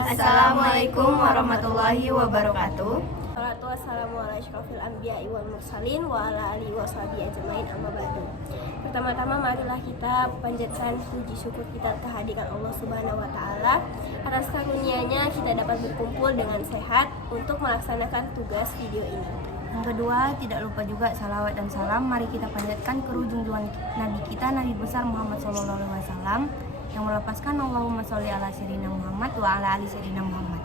Assalamualaikum warahmatullahi wabarakatuh. Wassalamu ala asyrafil anbiya'i wal mursalin wa ala alihi wa sahbihi ajmain amma ba'du. Pertama-tama marilah kita panjatkan puji syukur kita kehadiran Allah Subhanahu wa taala atas karunia-Nya kita dapat berkumpul dengan sehat untuk melaksanakan tugas video ini. Yang kedua, tidak lupa juga salawat dan salam mari kita panjatkan ke junjungan Nabi kita, Nabi besar Muhammad SAW, yang melepaskan Allahumma sholli ala sayyidina Muhammad wa ala ali sayyidina Muhammad.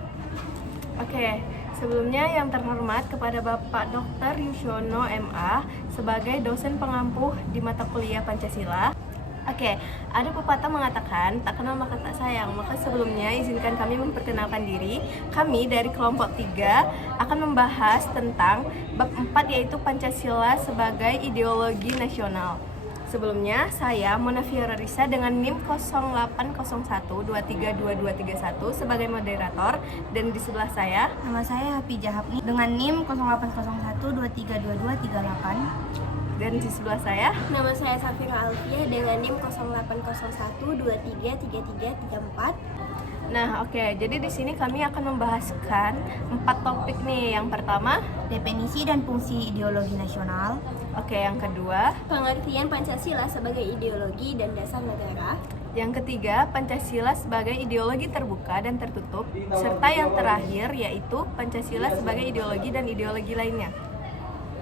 Oke, sebelumnya yang terhormat kepada Bapak Dr. Yusyono MA sebagai dosen pengampuh di mata kuliah Pancasila. Oke, ada pepatah mengatakan, tak kenal maka tak sayang. Maka sebelumnya izinkan kami memperkenalkan diri. Kami dari kelompok 3 akan membahas tentang bab 4, yaitu Pancasila sebagai ideologi nasional. Sebelumnya, saya Mona Fiora Risa dengan NIM 0801232231 sebagai moderator, dan di sebelah saya Nama saya Hafijah Hapni dengan NIM 0801232238. dan di sebelah saya Nama saya Safira Alfia dengan NIM 0801233334. Nah, oke. Jadi di sini kami akan membahaskan 4 topik nih. Yang pertama, Definisi dan fungsi ideologi nasional. oke, yang kedua, Pengertian Pancasila sebagai ideologi dan dasar negara. yang ketiga, Pancasila sebagai ideologi terbuka dan tertutup, serta yang terakhir yaitu Pancasila sebagai ideologi dan ideologi lainnya.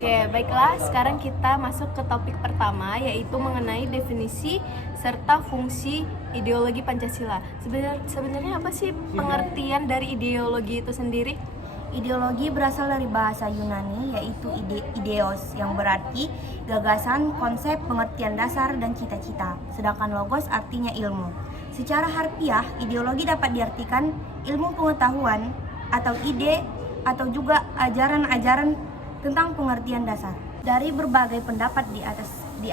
Oke, baiklah, sekarang kita masuk ke topik pertama, yaitu mengenai definisi serta fungsi ideologi Pancasila. Sebenarnya apa sih pengertian dari ideologi itu sendiri? Ideologi berasal dari bahasa Yunani, yaitu ideos, yang berarti gagasan, konsep, pengertian dasar, dan cita-cita. Sedangkan logos artinya ilmu. Secara harfiah, ideologi dapat diartikan ilmu pengetahuan atau ide atau juga ajaran-ajaran tentang pengertian dasar. Dari berbagai pendapat di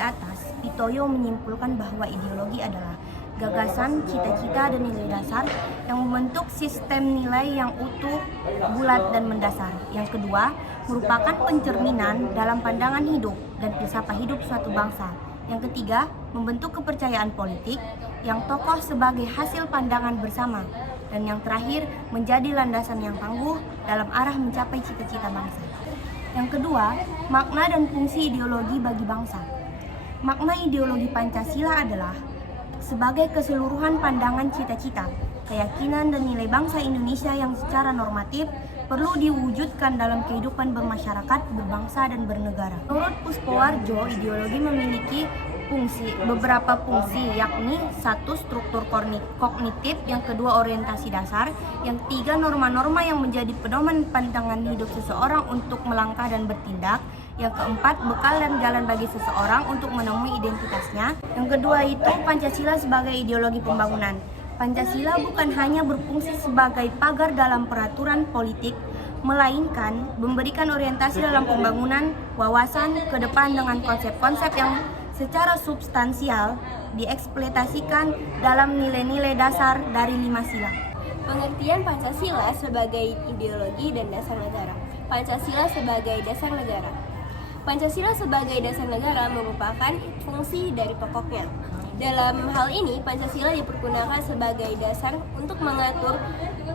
atas, Itoyo menyimpulkan bahwa ideologi adalah gagasan, cita-cita, dan nilai dasar yang membentuk sistem nilai yang utuh, bulat, dan mendasar. Yang kedua, merupakan pencerminan dalam pandangan hidup dan filsafat hidup suatu bangsa. Yang ketiga, membentuk kepercayaan politik yang tokoh sebagai hasil pandangan bersama. Dan yang terakhir, menjadi landasan yang tangguh dalam arah mencapai cita-cita bangsa. Yang kedua, makna dan fungsi ideologi bagi bangsa. Makna ideologi Pancasila adalah sebagai keseluruhan pandangan cita-cita, keyakinan dan nilai bangsa Indonesia yang secara normatif perlu diwujudkan dalam kehidupan bermasyarakat, berbangsa, dan bernegara. Menurut Puspowarjo, ideologi memiliki beberapa fungsi, yakni 1. Struktur kognitif, yang kedua orientasi dasar, yang ketiga norma-norma yang menjadi pedoman pandangan hidup seseorang untuk melangkah dan bertindak, yang keempat bekal dan jalan bagi seseorang untuk menemui identitasnya, yang kedua itu Pancasila sebagai ideologi pembangunan. Pancasila bukan hanya berfungsi sebagai pagar dalam peraturan politik, melainkan memberikan orientasi dalam pembangunan wawasan ke depan dengan konsep-konsep yang secara substansial dieksploitasikan dalam nilai-nilai dasar dari 5 sila. Pengertian Pancasila sebagai ideologi dan dasar negara. Pancasila sebagai dasar negara. Pancasila sebagai dasar negara merupakan fungsi dari pokoknya. Dalam hal ini, Pancasila dipergunakan sebagai dasar untuk mengatur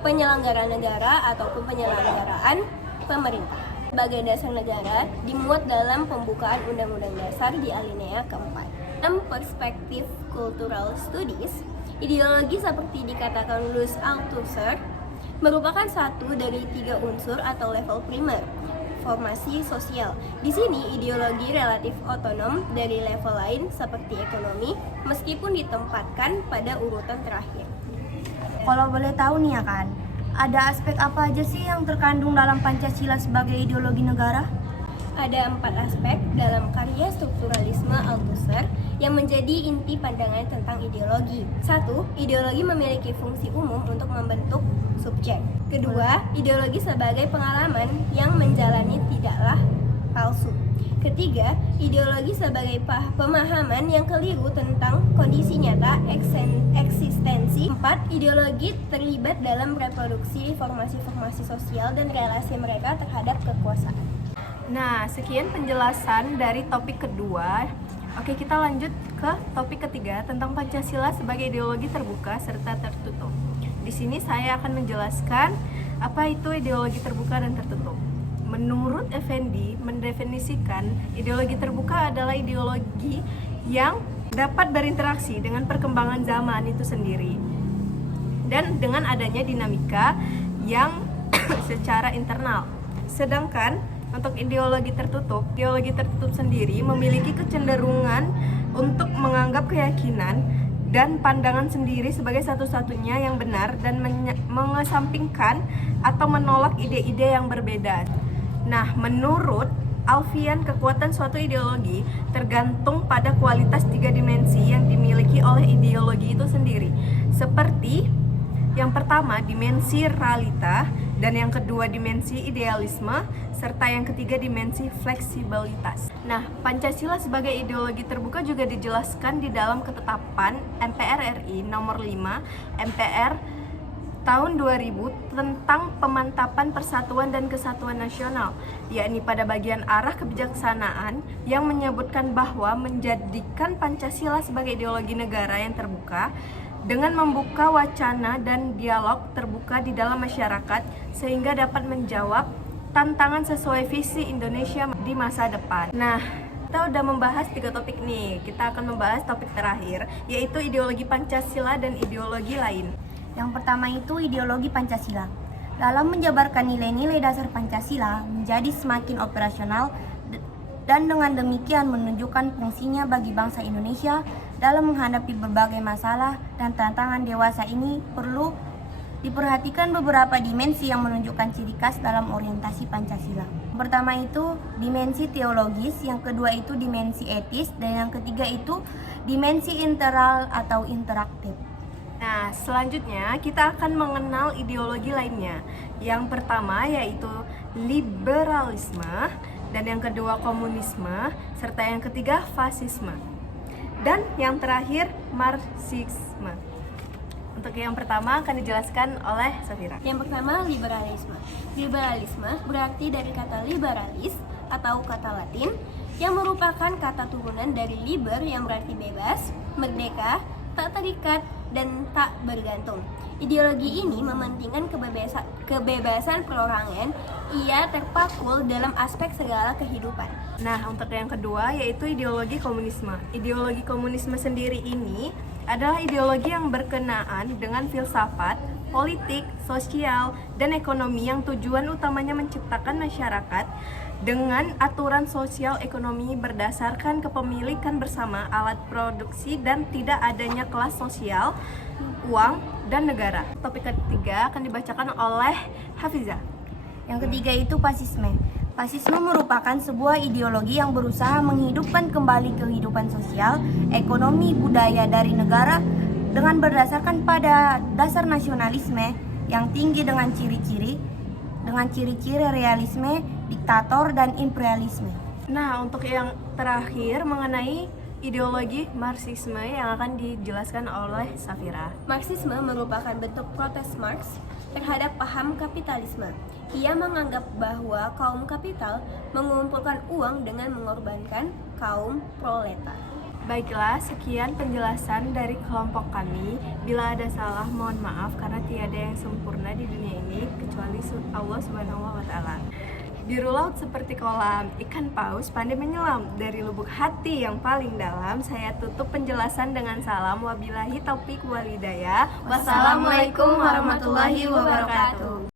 penyelenggaraan negara ataupun penyelenggaraan pemerintah. Sebagai dasar negara dimuat dalam pembukaan Undang-Undang Dasar di alinea keempat. Dalam perspektif cultural studies, ideologi seperti dikatakan Louis Althusser merupakan satu dari 3 unsur atau level primer formasi sosial. Di sini ideologi relatif otonom dari level lain seperti ekonomi, meskipun ditempatkan pada urutan terakhir. Kalau boleh tahu nih ya kan, ada aspek apa aja sih yang terkandung dalam Pancasila sebagai ideologi negara? Ada 4 aspek dalam karya strukturalisme Althusser yang menjadi inti pandangan tentang ideologi. 1. Ideologi memiliki fungsi umum untuk membentuk subjek. Kedua, ideologi sebagai pengalaman yang menjalani tidaklah palsu. Ketiga, ideologi sebagai pemahaman yang keliru tentang kondisi nyata eksistensi. 4. Ideologi terlibat dalam reproduksi formasi-formasi sosial dan relasi mereka terhadap kekuasaan. Nah, sekian penjelasan dari topik kedua. Oke, kita lanjut ke topik ketiga tentang Pancasila sebagai ideologi terbuka serta tertutup. di sini saya akan menjelaskan apa itu ideologi terbuka dan tertutup. Menurut Effendi, mendefinisikan ideologi terbuka adalah ideologi yang dapat berinteraksi dengan perkembangan zaman itu sendiri dan dengan adanya dinamika yang secara internal. Sedangkan untuk ideologi tertutup sendiri memiliki kecenderungan untuk menganggap keyakinan dan pandangan sendiri sebagai satu-satunya yang benar dan mengesampingkan atau menolak ide-ide yang berbeda. Nah, menurut Alfian, kekuatan suatu ideologi tergantung pada kualitas 3 dimensi yang dimiliki oleh ideologi itu sendiri. Seperti yang pertama, dimensi realita, dan yang kedua, dimensi idealisme, serta yang ketiga, dimensi fleksibilitas. Nah, Pancasila sebagai ideologi terbuka juga dijelaskan di dalam ketetapan MPR RI nomor 5 MPR tahun 2000 tentang pemantapan persatuan dan kesatuan nasional, yakni pada bagian arah kebijaksanaan yang menyebutkan bahwa menjadikan Pancasila sebagai ideologi negara yang terbuka dengan membuka wacana dan dialog terbuka di dalam masyarakat sehingga dapat menjawab tantangan sesuai visi Indonesia di masa depan. Nah, kita udah membahas 3 topik nih. Kita akan membahas topik terakhir, yaitu ideologi Pancasila dan ideologi lain. Yang pertama itu ideologi Pancasila. Dalam menjabarkan nilai-nilai dasar Pancasila menjadi semakin operasional dan dengan demikian menunjukkan fungsinya bagi bangsa Indonesia dalam menghadapi berbagai masalah dan tantangan dewasa ini. Perlu diperhatikan beberapa dimensi yang menunjukkan ciri khas dalam orientasi Pancasila. Pertama itu dimensi teologis, yang kedua itu dimensi etis, dan yang ketiga itu dimensi interal atau interaktif. Nah, selanjutnya kita akan mengenal ideologi lainnya. Yang pertama yaitu liberalisme, dan yang kedua komunisme, serta yang ketiga fasisme. Dan yang terakhir marxisme. Untuk yang pertama akan dijelaskan oleh Safira. Yang pertama, liberalisme. Liberalisme berarti dari kata liberalis atau kata Latin yang merupakan kata turunan dari liber yang berarti bebas, merdeka, tak terikat, dan tak bergantung. Ideologi ini mementingkan kebebasan perorangan. Ia terpakul dalam aspek segala kehidupan. Nah, untuk yang kedua yaitu ideologi komunisme. Ideologi komunisme sendiri ini adalah ideologi yang berkenaan dengan filsafat, politik, sosial, dan ekonomi yang tujuan utamanya menciptakan masyarakat dengan aturan sosial ekonomi berdasarkan kepemilikan bersama alat produksi dan tidak adanya kelas sosial, uang, dan negara. Topik ketiga akan dibacakan oleh Hafizah. Yang ketiga itu fasisme. Fasisme merupakan sebuah ideologi yang berusaha menghidupkan kembali kehidupan sosial, ekonomi, budaya dari negara dengan berdasarkan pada dasar nasionalisme yang tinggi dengan ciri-ciri realisme, diktator, dan imperialisme. Nah, untuk yang terakhir mengenai ideologi Marxisme yang akan dijelaskan oleh Safira. Marxisme merupakan bentuk protes Marx terhadap paham kapitalisme. Ia menganggap bahwa kaum kapital mengumpulkan uang dengan mengorbankan kaum proletar. Baiklah, sekian penjelasan dari kelompok kami. Bila ada salah, mohon maaf karena tiada yang sempurna di dunia ini kecuali Allah Subhanahu wa Ta'ala. Biru laut seperti kolam, ikan paus pandai menyelam. Dari lubuk hati yang paling dalam, saya tutup penjelasan dengan salam. Wabillahi taufiq wal hidayah. Wassalamualaikum warahmatullahi wabarakatuh.